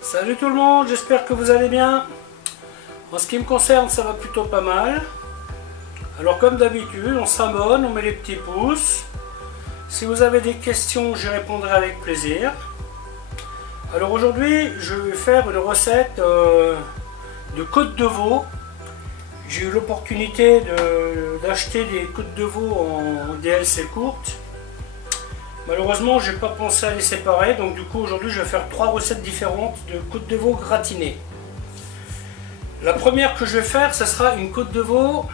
Salut tout le monde, j'espère que vous allez bien. En ce qui me concerne, ça va plutôt pas mal. Alors comme d'habitude, on s'abonne, on met les petits pouces. Si vous avez des questions, j'y répondrai avec plaisir. Alors aujourd'hui, je vais faire une recette de côte de veau. J'ai eu l'opportunité d'acheter des côtes de veau en DLC courte. Malheureusement, je n'ai pas pensé à les séparer, donc du coup aujourd'hui je vais faire 3 recettes différentes de côte de veau gratinées. La première que je vais faire, ce sera une côte de veau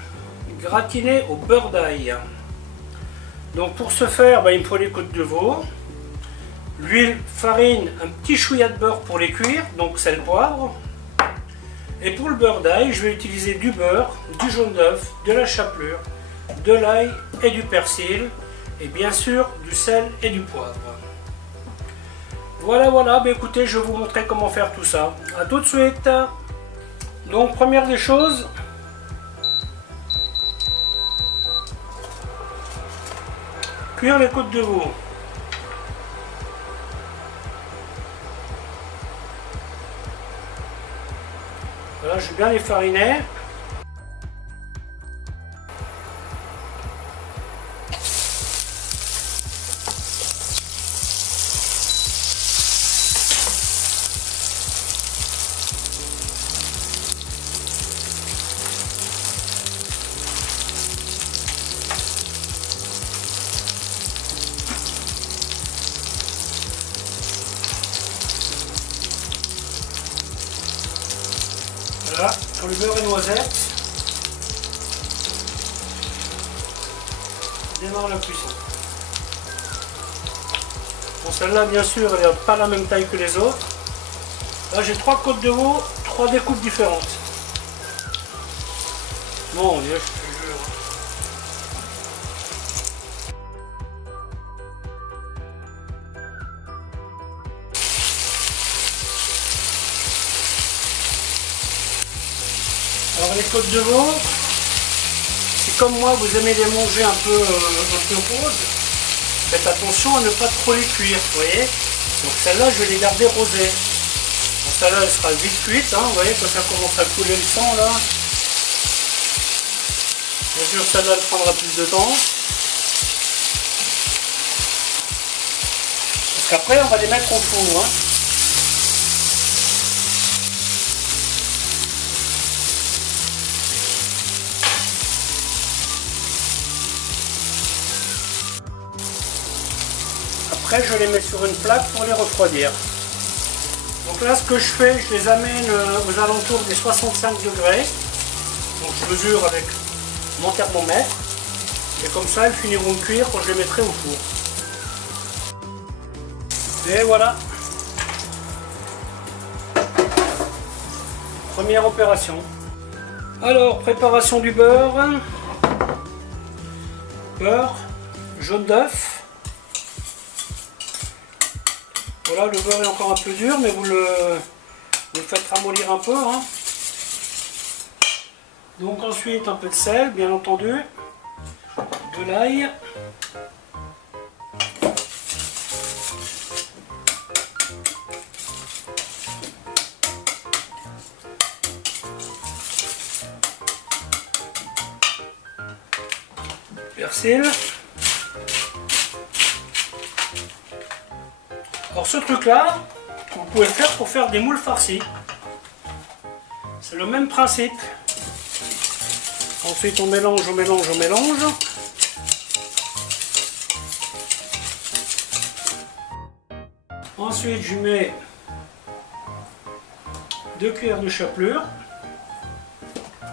gratinée au beurre d'ail. Donc pour ce faire, il me faut les côtes de veau, l'huile, farine, un petit chouïa de beurre pour les cuire, donc sel, poivre. Et pour le beurre d'ail, je vais utiliser du beurre, du jaune d'œuf, de la chapelure, de l'ail et du persil. Et bien sûr du sel et du poivre. Voilà, écoutez, je vais vous montrer comment faire tout ça. A tout de suite. Donc première des choses, cuire les côtes de veau. Voilà, je vais bien les fariner. Voilà, pour le beurre et noisette, démarre la cuisson. Bon, celle-là, bien sûr, elle n'a pas la même taille que les autres. Là, j'ai 3 côtes de veau, 3 découpes différentes. Mon Dieu, je te jure. Alors les côtes de veau, si comme moi vous aimez les manger un peu roses, faites attention à ne pas trop les cuire, vous voyez. Donc celle-là je vais les garder rosées. Bon, celle-là elle sera vite cuite, vous voyez, quand ça commence à couler le sang là. Bien sûr celle-là elle prendra plus de temps. Parce qu'après on va les mettre au four. Après, je les mets sur une plaque pour les refroidir. Donc là, ce que je fais, je les amène aux alentours des 65 degrés. Donc je mesure avec mon thermomètre. Et comme ça, elles finiront de cuire quand je les mettrai au four. Et voilà. Première opération. Alors, préparation du beurre. Beurre, jaune d'œuf. Voilà, le beurre est encore un peu dur, mais vous le faites ramollir un peu. Donc ensuite un peu de sel, bien entendu, de l'ail, persil. Alors ce truc là, vous pouvez le faire pour faire des moules farcis. C'est le même principe. Ensuite on mélange. Ensuite je mets 2 cuillères de chapelure. Je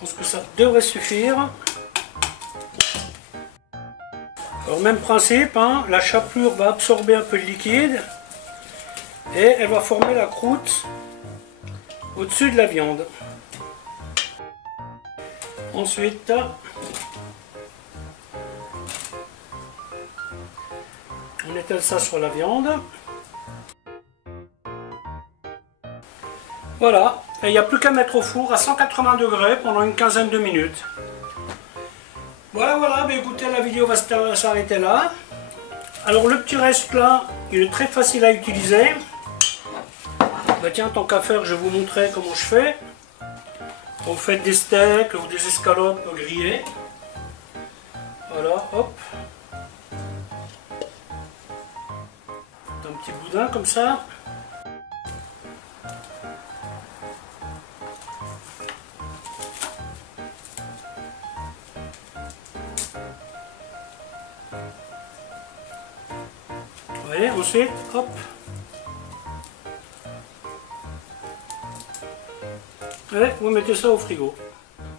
pense que ça devrait suffire. Alors même principe, la chapelure va absorber un peu de liquide et elle va former la croûte au-dessus de la viande. Ensuite, on étale ça sur la viande. Voilà, et il n'y a plus qu'à mettre au four à 180 degrés pendant une quinzaine de minutes. Voilà, écoutez, la vidéo va s'arrêter là. Alors le petit reste là, il est très facile à utiliser. Bah tiens, tant qu'à faire, je vais vous montrer comment je fais. Vous faites des steaks ou des escalopes grillées. Voilà, hop. Un petit boudin comme ça. Vous voyez, ensuite, hop. Et vous mettez ça au frigo.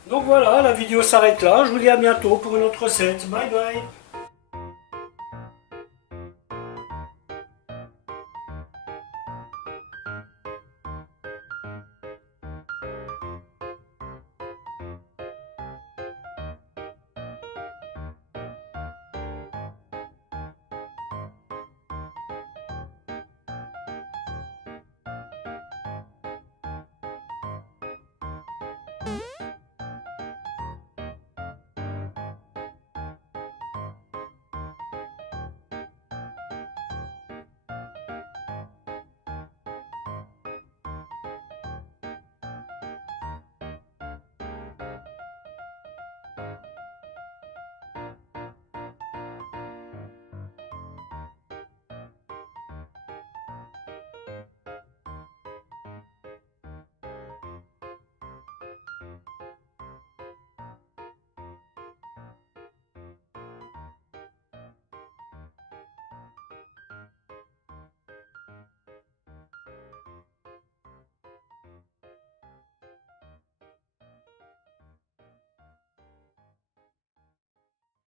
Donc voilà, la vidéo s'arrête là. Je vous dis à bientôt pour une autre recette. Bye bye. Mm-hmm.